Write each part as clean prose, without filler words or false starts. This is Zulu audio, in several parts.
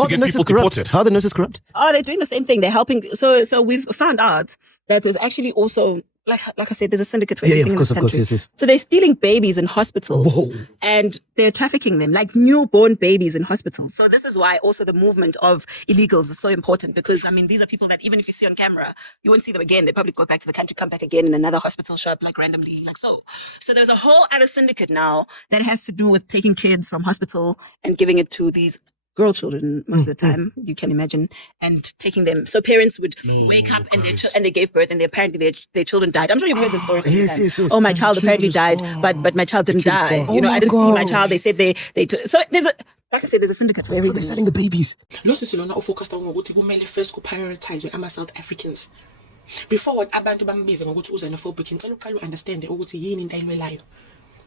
to get people deported. How are the nurses corrupt? Oh, they're doing the same thing. They're helping. So we've found out that there's actually also, like I said, there's a syndicate for everything in this country. Yes. So they're stealing babies in hospitals and they're trafficking them, like newborn babies in hospitals. So this is why also the movement of illegals is so important, because, I mean, these are people that even if you see on camera, you won't see them again. They probably go back to the country, come back again in another hospital shop, like randomly, like so. So there's a whole other syndicate now that has to do with taking kids from hospital and giving it to these girl children most of the time, you can imagine, and taking them. So parents would wake up and they gave birth, and apparently their children died. I'm sure you've heard this story sometimes. Yes. Oh, my child apparently died, but my child didn't die. You know, I didn't see my child. They said they so there's a, like I said, there's a syndicate for everything. So they're selling the babies. Lo sisilona ufocused ngokuthi kumele first ku-prioritize ama-South Africans. Before what abantu bambize ngokuthi uxenophobic, ngicela uqale u-understand ukuthi yini into ayilwelayo.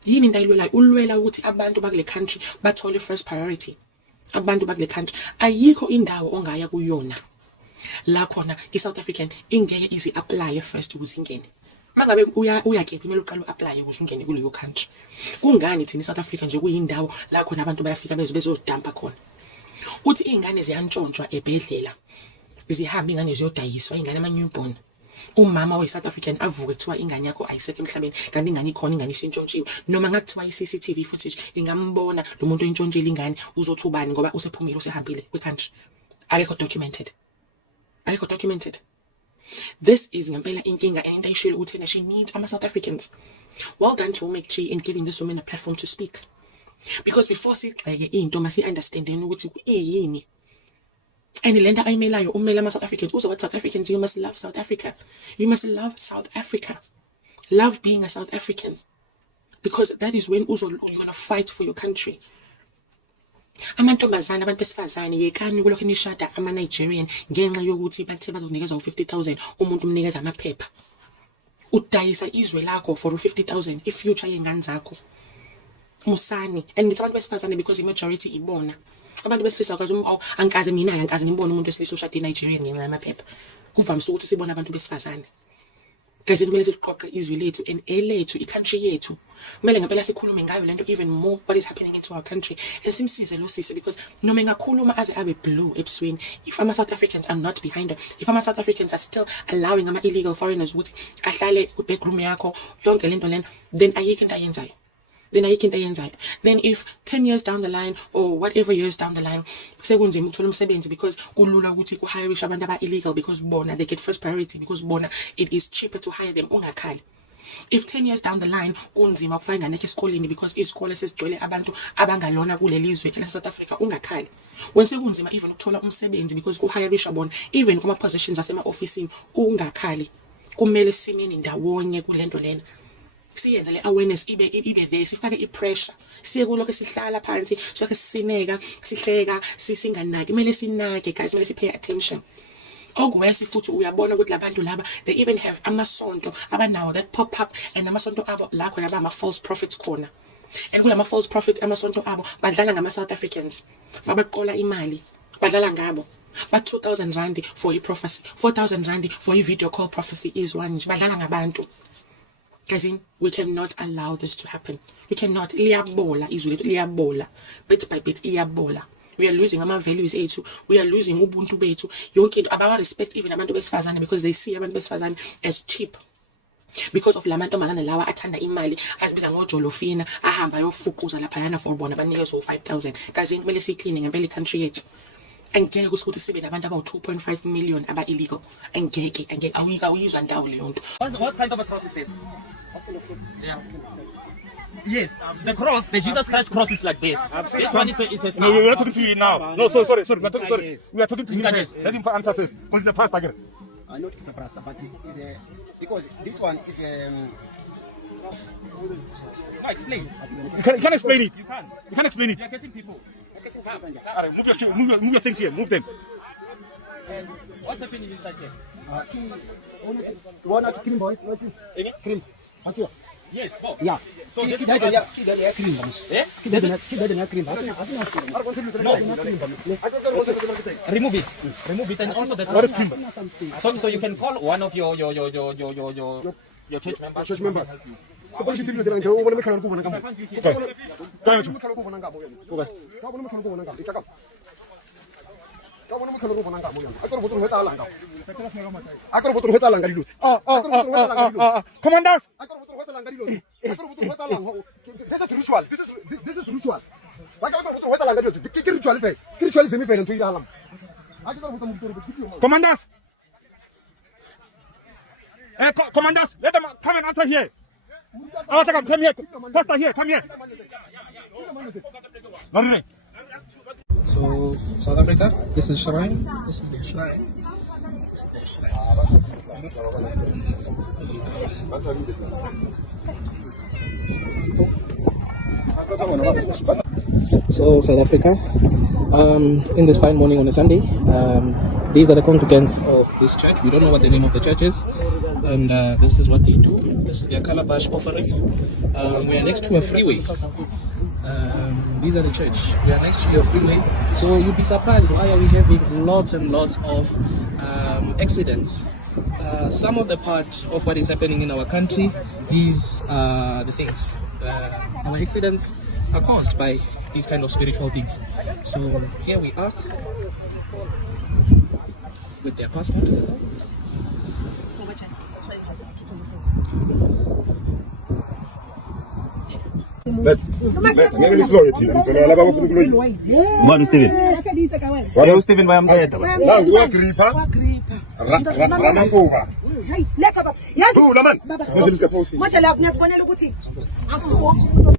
Yini into ayilwelayo? Ulwela ukuthi abantu bakule country bathole first priority. Abantu bakule country ayikho indawo ongaya kuyona la khona i-South African ingeke izi apply first ukuze ingene. Mangabe uyakephi kumele uqale uapply ukuze ungene kuleyo country. Kungani thina South Africa nje kuyindawo la khona abantu bayafika bezodampa khona. Uthi izingane ziyantshontshwa ebhedlela. Zihamba ingane ziyodayiswa, ingane ama newborn. Umama we-South African avuke kuthiwa ingane yakho ayisekho emhlabeni kanti ingane ikhona, ingane isintshontshiwe. Noma ngakuthiwa i-CCTV footage ingambona lo muntu oyintshontshile ingane uzothi ubani ngoba usephumile usehambile kwe-country. Akekho documented. Akekho documented. This is ngempela inkinga and into ayishilo ukuthi she needs ama-South Africans. Well done to Umekchi in giving this woman a platform to speak. Because before sigxeke into masi-understandeni ukuthi kuyini. And lenda ayimelayo umela ama-South Africans. Also, what South Africans, you must love South Africa. You must love South Africa. Love being a South African. Because that is when you're going to fight for your country. Amantombazane, abantu besifazane, yekani kulokho nishada ama-Nigerian ngenxa yokuthi bathe bazonikezwa u-50,000 umuntu umnikeza amaphepha. Udayisa izwe lakho for u-50,000 i-future yengane zakho. Musani. And ngithi abantu besifazane because i-majority ibona. Abantu besilisa kwazi angikaze mina angikaze ngibone umuntu wesilisa ushada eNigeria ngenxa yamaphepha. Kuvamise ukuthi sibone abantu besifazane. Kaze kumele siqoqe izwe lethu and elethu i-country yethu. Kumele ngempela sikhulume ngayo lento even more what is happening into our country. And simsize lo sisi because noma engakhuluma aze abe blue ebusweni. If ama-South Africans are not behind her, if ama-South Africans are still allowing ama-illegal foreigners ukuthi ahlale ku-backroom yakho yonke lento lena, then ayikho into ayenzayo. Then if 10 years down the line or whatever years down the line sekunzima ukuthola umsebenzi because kulula ukuthi ku-hirisha abantu aba-illegal because bona they get first priority because bona it is cheaper to hire them, ungakhali. If 10 years down the line kunzima ukufaka ingane yakho esikoleni because izikole sezigcwele abantu abangalona kuleli izwe le-South Africa, ungakhali. When sekunzima even ukuthola umsebenzi because ku-hirisha bona even kuma-positions asema-ofisini, ungakhali. Kumele simeni ndawonye kulento lena. Siyenza le awareness ibe there, sifake i-pressure, siye kulokho sihlala phansi soke sisineka sihleka sisinganaki. Kumele sinake guys, kumele sipay attention. Ogwesi futhi uyabona ukuthi labantu laba they even have amasonto abanawo that pop up, and amasonto abo la khona ba ama-false prophets khona, and kulama false prophets amasonto abo badlala ngama-South Africans, babaqola imali badlala ngabo. But 2,000 rand for a prophecy, 4,000 rand for a video call prophecy is one nje badlala ngabantu. Guys, we cannot allow this to happen. We cannot. Liyabola izwe liyabola. Bit by bit iyabola. We are losing our values ethu. We are losing ubuntu bethu. Yonke into abawa respect even abantu besifazane because they see abantu besifazane as cheap. Because of lamantombazane lawa athanda imali azibiza ngojolofina ahamba yofuquza lapha yana for bona banikezwe 5,000. Guys, kumele siclean ngempela country yethu. Angeke ukuthi sibe nabantu aba 2.5 million aba illegal. Angeke awuyizwa ndawo leyo nto. What kind of a cross is this? Yeah. Yes, the cross, the Jesus Christ cross is like this. This one is a star. No, we're not talking to you now. No, sorry. We are talking to him first. Let him answer first. Because it's a pastor again. I know it's a pastor, but it's a, because this one is a. No, explain. You can explain it. You can. You can explain it. You're kissing people. All right, move your things here. Move them. And what's happening inside here? Cream. Yes, go. Yeah. So this is cream. Eh? Cream. Remove it. Remove it, and also that. What is cream? So you can call one of your church members. Church members. Okay. Commanders. This is ritual. This is ritual. Ritual. Commanders. Commanders, let them come and answer here. Come here. Pastor here, come here. So, South Africa, this is shrine. This is the shrine. This is the shrine. So, South Africa, in this fine morning on a Sunday, these are the congregants of this church. We don't know what the name of the church is, and this is what they do. This is their calabash offering. We are next to a freeway. These are the church. We are next to your freeway, so you'd be surprised why are we having lots and lots of accidents. Some of the part of what is happening in our country is the things. Our accidents are caused by these kind of spiritual things. So here we are with their pastor. Manu Steven. Why Steven bayamthetha? Nangu wagripha. Ramaphosa. Hey, let's have a yes. Laman. Manje la ngiyazibonela ukuthi akusuko